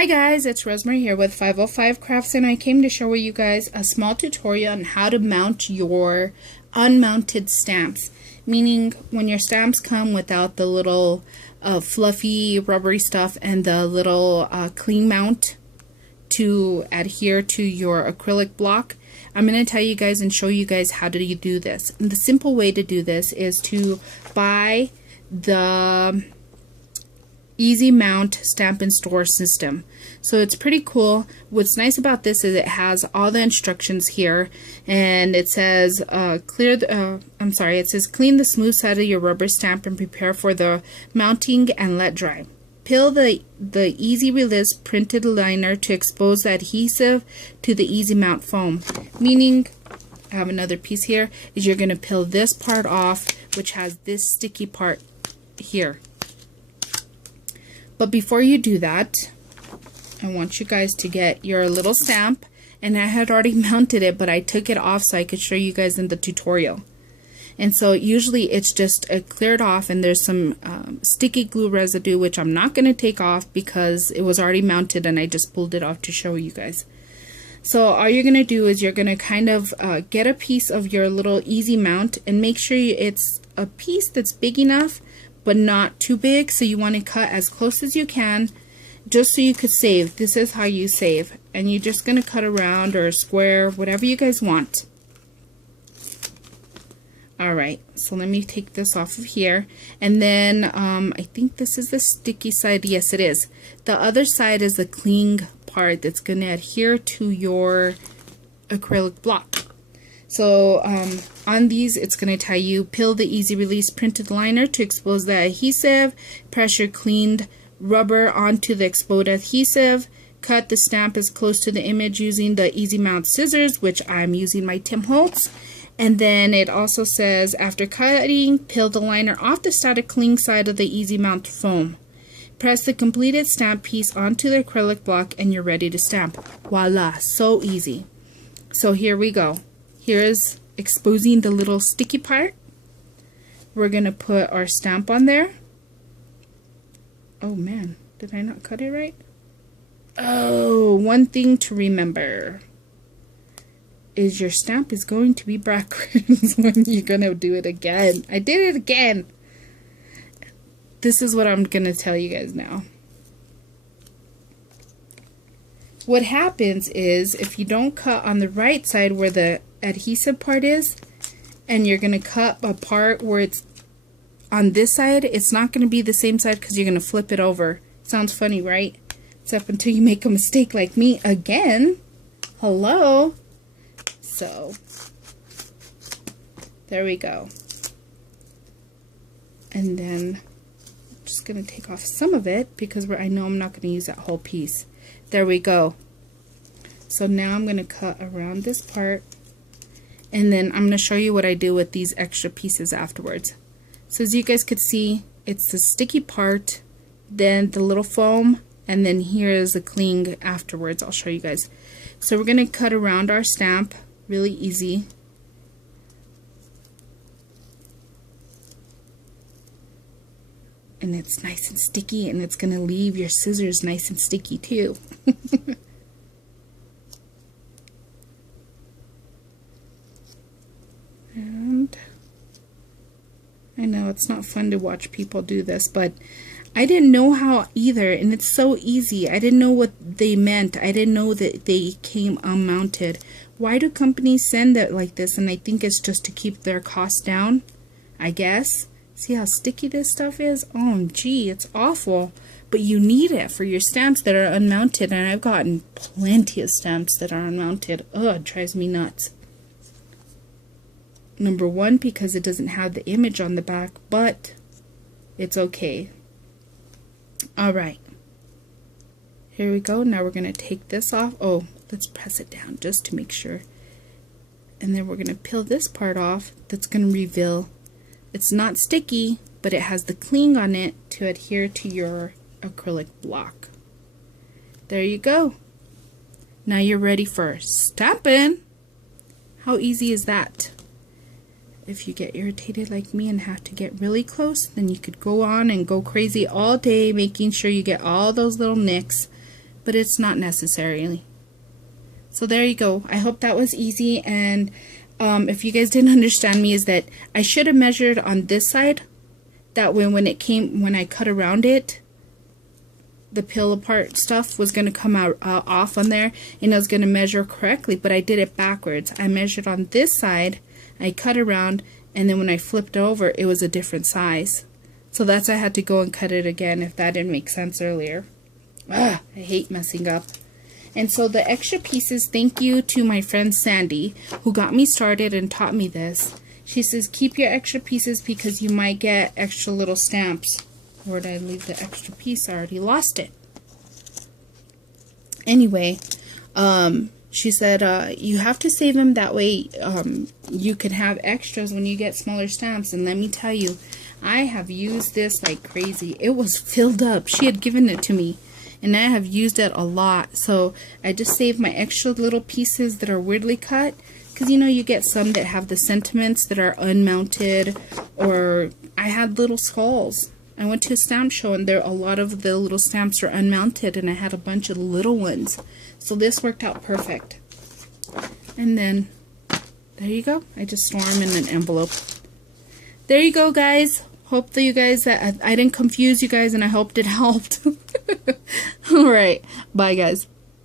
Hi guys, it's Rosemary here with 505 Crafts, and I came to show you guys a small tutorial on how to mount your unmounted stamps. Meaning when your stamps come without the little fluffy rubbery stuff and the little cling mount to adhere to your acrylic block. I'm going to tell you guys and show you guys how to do this. And the simple way to do this is to buy the Easy Mount Stamp and Store system. So it's pretty cool. What's nice about this is it has all the instructions here, and it says clean the smooth side of your rubber stamp and prepare for the mounting and let dry. Peel the easy release printed liner to expose the adhesive to the easy mount foam. Meaning, I have another piece here, is you're going to peel this part off, which has this sticky part here. But before you do that, I want you guys to get your little stamp, and I had already mounted it, but I took it off so I could show you guys in the tutorial. And so usually it's just cleared off, and there's some sticky glue residue, which I'm not going to take off because it was already mounted and I just pulled it off to show you guys. So all you're going to do is you're going to kind of get a piece of your little easy mount and make sure it's a piece that's big enough but not too big, so you want to cut as close as you can just so you could save. This is how you save, and you're just going to cut around or a square, whatever you guys want. Alright, so let me take this off of here, and then I think this is the sticky side. Yes, it is. The other side is the cling part that's going to adhere to your acrylic block. So on these, it's going to tell you peel the easy release printed liner to expose the adhesive, pressure cleaned rubber onto the exposed adhesive, cut the stamp as close to the image using the easy mount scissors, which I'm using my Tim Holtz. And then it also says after cutting, peel the liner off the static cling side of the easy mount foam. Press the completed stamp piece onto the acrylic block and you're ready to stamp. Voila, so easy. So here we go. Here is exposing the little sticky part. We're going to put our stamp on there. Oh man, did I not cut it right? Oh, one thing to remember is your stamp is going to be backwards when you're going to do it again. I did it again. This is what I'm going to tell you guys now. What happens is if you don't cut on the right side where the adhesive part is, and you're going to cut a part where it's on this side, it's not going to be the same side because you're going to flip it over. Sounds funny, right? Except until you make a mistake like me again. Hello? So, there we go. And then I'm just going to take off some of it because I know I'm not going to use that whole piece. There we go. So now I'm going to cut around this part, and then I'm going to show you what I do with these extra pieces afterwards. So as you guys could see, it's the sticky part, then the little foam, and then here is the cling afterwards. I'll show you guys. So we're going to cut around our stamp, really easy. And it's nice and sticky, and it's going to leave your scissors nice and sticky too. And I know it's not fun to watch people do this, but I didn't know how either, and it's so easy. I didn't know what they meant. I didn't know that they came unmounted. Why do companies send it like this? And I think it's just to keep their costs down, I guess. See how sticky this stuff is? OMG, it's awful. But you need it for your stamps that are unmounted, and I've gotten plenty of stamps that are unmounted. Ugh, it drives me nuts. Number one, because it doesn't have the image on the back, but it's okay. Alright. Here we go. Now we're going to take this off. Oh, let's press it down just to make sure. And then we're going to peel this part off. That's going to reveal it's not sticky, but it has the cling on it to adhere to your acrylic block. There you go. Now you're ready for stamping. How easy is that? If you get irritated like me and have to get really close, then you could go on and go crazy all day making sure you get all those little nicks. but it's not necessarily. So there you go. I hope that was easy. And if you guys didn't understand me, is that I should have measured on this side. That way when I cut around it, the peel apart stuff was going to come out off on there, and I was going to measure correctly, but I did it backwards. I measured on this side, I cut around, and then when I flipped over, it was a different size. So that's why I had to go and cut it again, if that didn't make sense earlier. I hate messing up. And so the extra pieces, thank you to my friend Sandy, who got me started and taught me this. She says, keep your extra pieces because you might get extra little stamps. Where did I leave the extra piece? I already lost it. Anyway, she said, you have to save them, that way you can have extras when you get smaller stamps. And let me tell you, I have used this like crazy. It was filled up. She had given it to me, and I have used it a lot. So I just saved my extra little pieces that are weirdly cut, because you know you get some that have the sentiments that are unmounted, or I had little skulls. I went to a stamp show, and a lot of the little stamps are unmounted, and I had a bunch of little ones. So this worked out perfect. And then, there you go. I just store them in an envelope. There you go, guys. Hope that you guys, I didn't confuse you guys, and I hoped it helped. Alright, bye guys.